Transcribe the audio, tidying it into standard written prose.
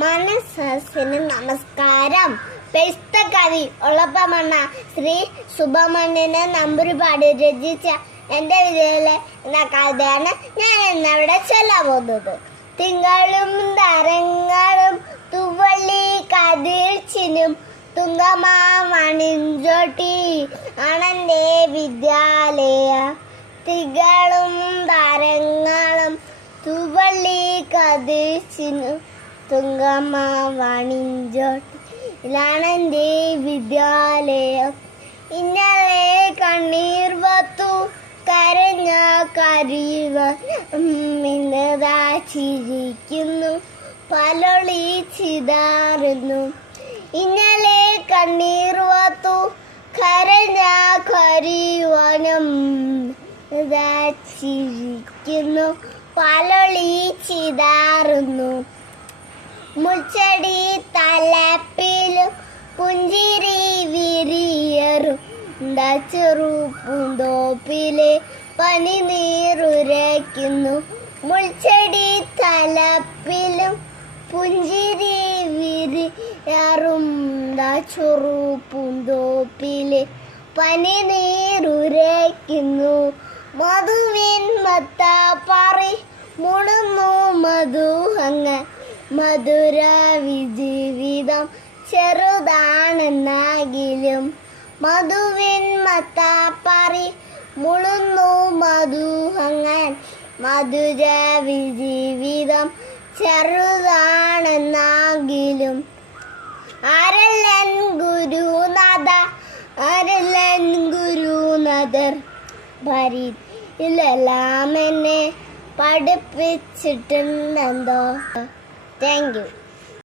മനസ്സിന് നമസ്കാരം. പെസ്ത കവി ഒളപ്പമണ്ണ ശ്രീ സുബ്രഹ്മണ്യൻ നമ്പൂതിരിപ്പാട് രചിച്ച എന്റെ വിജയിലെ എന്ന കഥയാണ് ഞാൻ ഇന്നവിടെ ചൊല്ലാൻ പോകുന്നത്. തിങ്കളും തരങ്ങളും തുവള്ളി കതിർച്ചിനും തുങ്കമാമണിഞ്ചോട്ടി ആണെന്റെ വിദ്യാലയ. തിങ്കളും തരങ്ങളും തുവള്ളി കതിർച്ചിനും തുങ്കമാമണിഞ്ചോട്ടി ഇലാണെന്റെ വിദ്യാലയം. ഇന്നലെ കണ്ണീർ വത്തു കരഞ്ഞ കരിവർ ഇന്നതാ ചിരിക്കുന്നു പലൊളി ചിതാറുന്നു. ഇന്നലെ കണ്ണീർ വത്തു കരഞ്ഞ കരിവനം ചിരിക്കുന്നു പലൊളി ചിതാറുന്നു. മുൾച്ചെടി തലപ്പിലും പുഞ്ചിരി വിരിയറും ചെറുപ്പൂന്തോപ്പിലെ പനി നീറുരയ്ക്കുന്നു. മുൾച്ചെടി തലപ്പിലും പുഞ്ചിരി വിരിയറും ചെറുപ്പൂന്തോപ്പിലെ പനി നീറുരയ്ക്കുന്നു. മധുവിൻ മത്താപ്പാറി മുണുന്നു മധുഹങ്ങ മധുര ജീവിതം ചെറുതാണെന്നാകിലും. മധുവിൻ മത്താപ്പാറി മുളുന്നു മധുഹങ്ങൻ മധുര ജീവിതം ചെറുതാണെന്നാകിലും. ആരല്ലൻ ഗുരുനാഥ ആരല്ലൻ ഗുരുനാഥർ ഭരിയിലെല്ലാം എന്നെ പഠിപ്പിച്ചിട്ടുണ്ടെന്തോ. Thank you.